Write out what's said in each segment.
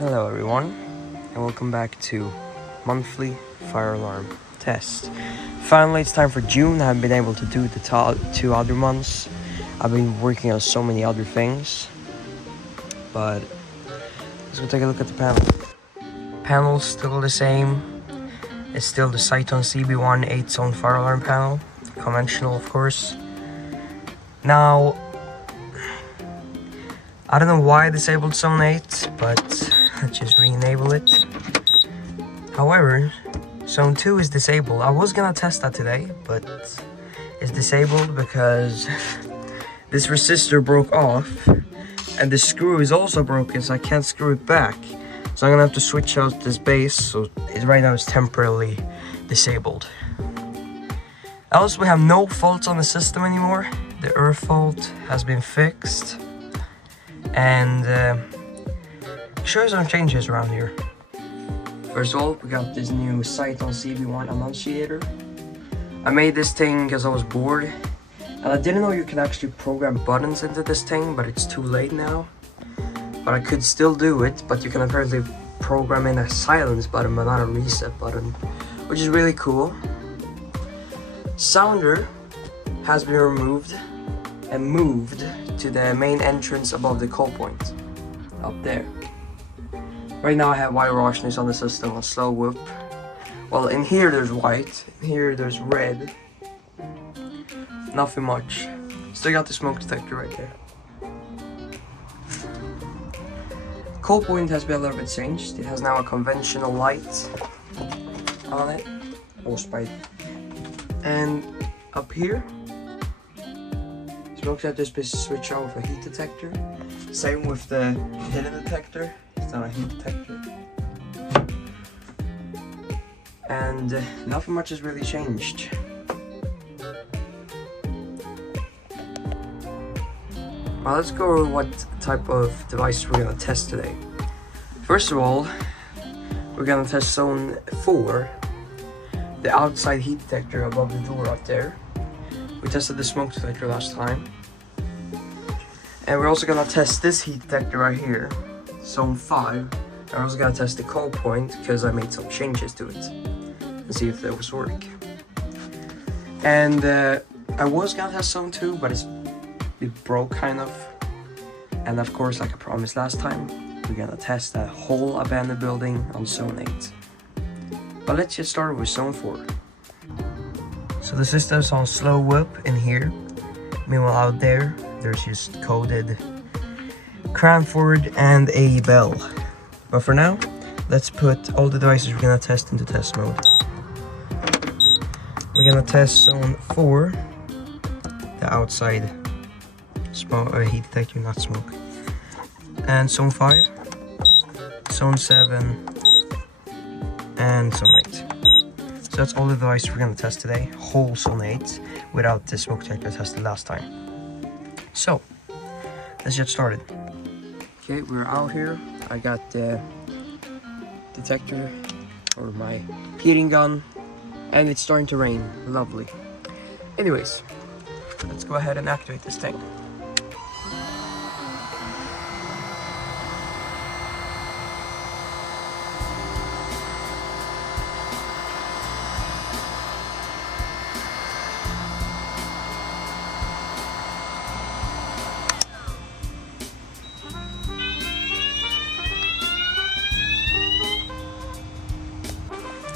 Hello everyone, and welcome back to monthly fire alarm test. Finally, it's time for June. I haven't been able to do the two other months. I've been working on so many other things, but let's go take a look at the panel. Panel's still the same. It's still the Cyton CB1 8-zone fire alarm panel, conventional of course. Now, I don't know why I disabled Zone 8, but let's just re-enable it. However, Zone 2 is disabled. I was gonna test that today, but it's disabled because this resistor broke off and the screw is also broken, so I can't screw it back. So I'm gonna have to switch out this base, so right now it's temporarily disabled. Else we have no faults on the system anymore. The earth fault has been fixed. And show some changes around here. First of all, we got this new Cyton CB1 annunciator. I made this thing because I was bored, and I didn't know you can actually program buttons into this thing, but it's too late now. But I could still do it, but you can apparently program in a silence button but not a reset button, which is really cool. Sounder has been removed and moved to the main entrance above the call point, up there. Right now I have white Roshnis on the system on slow whoop. Well, in here there's white, in here there's red. Nothing much. Still got the smoke detector right there. Call point has been a little bit changed. It has now a conventional light on it. Oh, spider. And up here, smoke detector has been switched over for heat detector. Same with the hidden detector. It's not a heat detector. And nothing much has really changed. Well, let's go over what type of device we're gonna test today. First of all, we're gonna test Zone 4, the outside heat detector above the door up there. We tested the smoke detector last time. And we're also gonna test this heat detector right here, Zone 5. And we're also gonna test the call point because I made some changes to it and see if those work. And I was gonna test Zone 2, but it broke kind of. And of course, like I promised last time, we're gonna test the whole abandoned building on Zone 8. But let's get started with Zone 4. So the system's on slow whoop in here. Meanwhile out there, there's just coded Cranford and a bell. But for now, let's put all the devices we're gonna test into test mode. We're gonna test Zone 4, the outside smoke, heat detector, not smoke. And Zone 5, Zone 7, and Zone 8. So that's all the devices we're gonna test today, whole Zone 8, without the smoke detector tested last time. So, let's get started. Okay, we're out here. I got the detector, or my heating gun, and it's starting to rain. Lovely. Anyways, let's go ahead and activate this thing.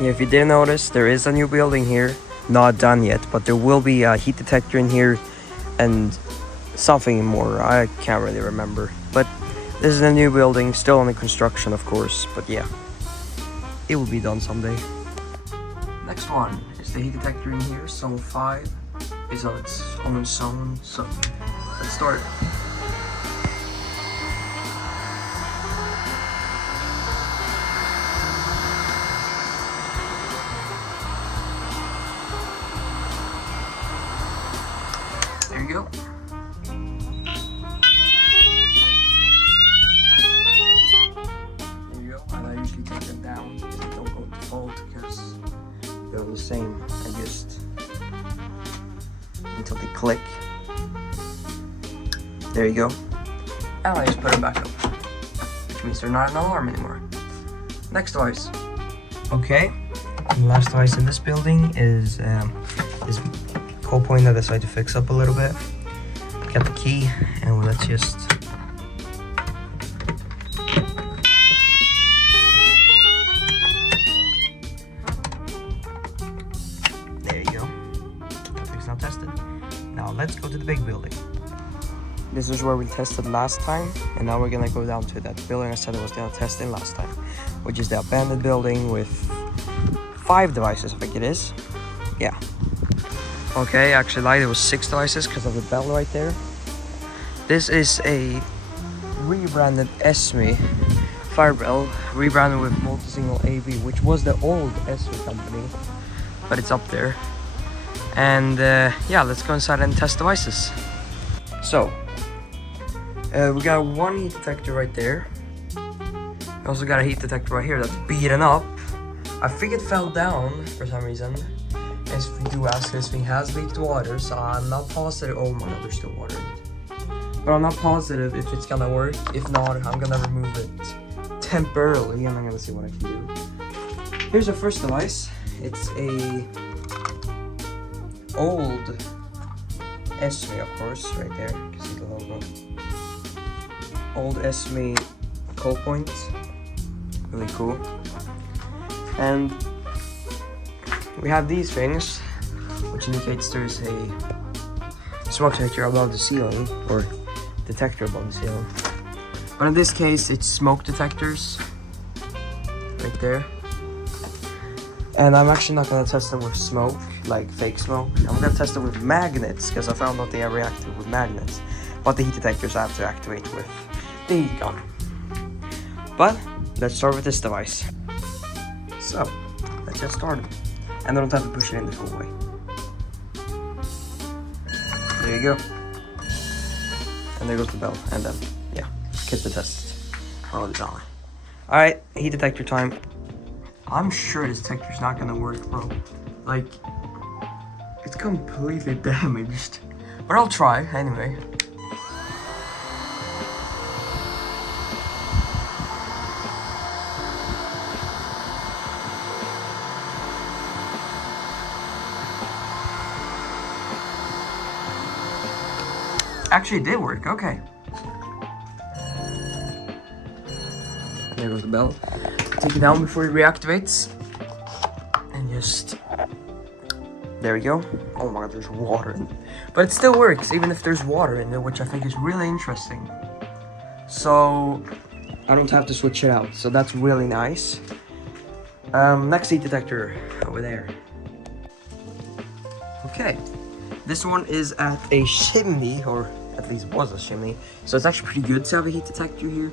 Yeah, if you didn't notice, there is a new building here. Not done yet, but there will be a heat detector in here and something more. I can't really remember. But this is a new building, still under construction, of course. But yeah, it will be done someday. Next one is the heat detector in here. Zone 5 is on its own zone. So let's start. There you go. There you go. And I usually take them down so they don't go default because they're the same. I just until they click. There you go. And I just put them back up. which means they're not an alarm anymore. Next device. Okay, the last device in this building is cold point that I decided to fix up a little bit. Got the key, and let's just... There you go. It's now tested. Now let's go to the big building. This is where we tested last time, and now we're gonna go down to that building I said I was gonna test in last time, which is the abandoned building with 5 devices, I think it is. Yeah. Okay, actually lied, it was 6 devices because of the bell right there. This is a rebranded Esme fire bell, rebranded with multi-signal AV, which was the old Esme company, but it's up there. And yeah, let's go inside and test devices. So, we got one heat detector right there. We also got a heat detector right here that's beaten up. I think it fell down for some reason. As if we do ask, this thing has leaked water, so I'm not positive. Oh my god, there's still water in it. But I'm not positive if it's gonna work. If not, I'm gonna remove it temporarily and I'm gonna see what I can do. Here's our first device. It's a old Esme, of course, right there. You can see the logo. Old Esme cold point. Really cool. And we have these things, which indicates there's a smoke detector above the ceiling, or detector above the ceiling. But in this case, it's smoke detectors right there. And I'm actually not gonna test them with smoke, like fake smoke. I'm gonna test it with magnets, because I found out they are reactive with magnets. But the heat detectors I have to activate with the heat gun. But let's start with this device. So, let's get started. And I don't have to push it in the full way. There you go. And there goes the bell. And then, yeah, get the test. Oh, it's on. Alright, heat detector time. I'm sure this detector's not gonna work, bro. Like, it's completely damaged. But I'll try, anyway. Actually, it did work, okay. There goes the bell. Take it down before it reactivates. And just... There we go. Oh my god, there's water in it. But it still works, even if there's water in it, which I think is really interesting. So, I don't have to switch it out, so that's really nice. Next heat detector, over there. Okay. This one is at a chimney, or at least was a chimney. So it's actually pretty good to have a heat detector here.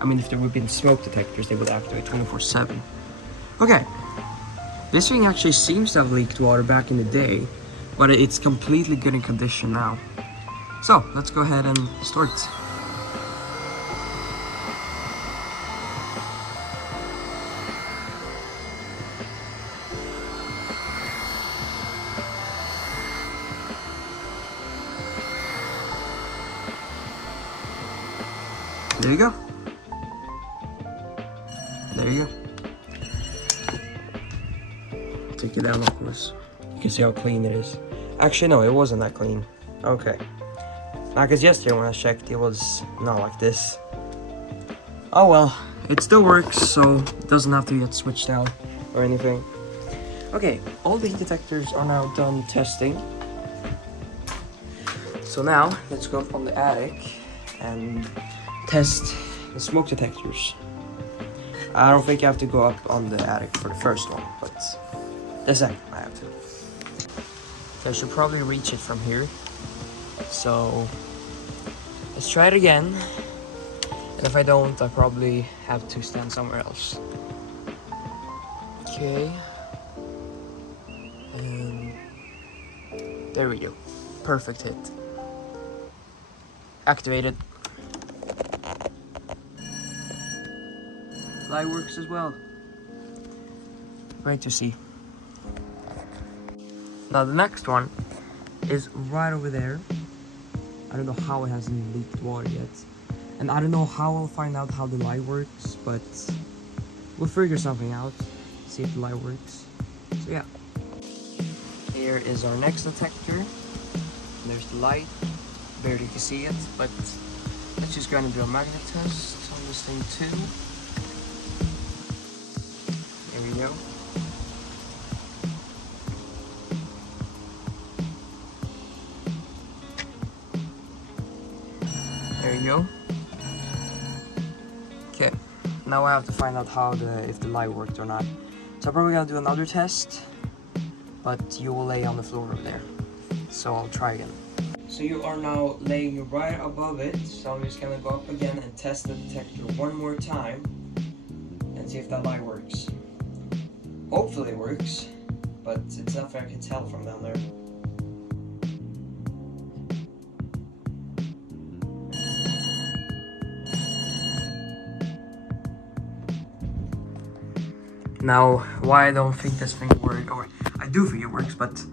I mean, if there would have been smoke detectors, they would activate 24/7. Okay. This thing actually seems to have leaked water back in the day, but it's completely good in condition now. So, let's go ahead and start. There you go. There you go. Take it down, of course. You can see how clean it is. Actually, no, it wasn't that clean. Okay. Now, because yesterday when I checked, it was not like this. Oh well, it still works, so it doesn't have to get switched out or anything. Okay, all the heat detectors are now done testing. So now, let's go up on the attic and test the smoke detectors. I don't think I have to go up on the attic for the first one, but the second I have to. So I should probably reach it from here. So let's try it again. And if I don't, I probably have to stand somewhere else. Okay. And there we go. Perfect hit. Activated. Light works as well. Great to see. Now the next one is right over there. I don't know how it hasn't leaked water yet. And I don't know how we'll find out how the light works, but we'll figure something out. See if the light works. So yeah. Here is our next detector. There's the light. Barely can see it, but let's just go and do a magnet test on this thing too. Here we go. There you go. Okay, now I have to find out if the light worked or not. So I'm probably gonna do another test, but you will lay on the floor over there. So I'll try again. So you are now laying right above it. So I'm just gonna go up again and test the detector one more time and see if that light works. Hopefully it works, but it's nothing I can tell from down there. Now, why I don't think this thing works, or I do think it works, but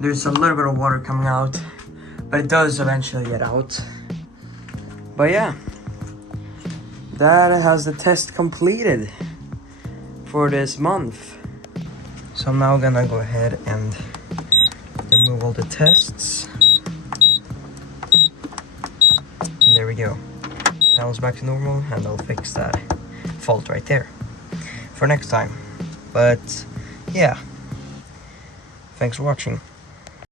there's a little bit of water coming out, but it does eventually get out. But yeah, that has the test completed for this month. So I'm now gonna go ahead and remove all the tests. And there we go. Panel's back to normal, and I'll fix that fault right there for next time. But yeah, thanks for watching.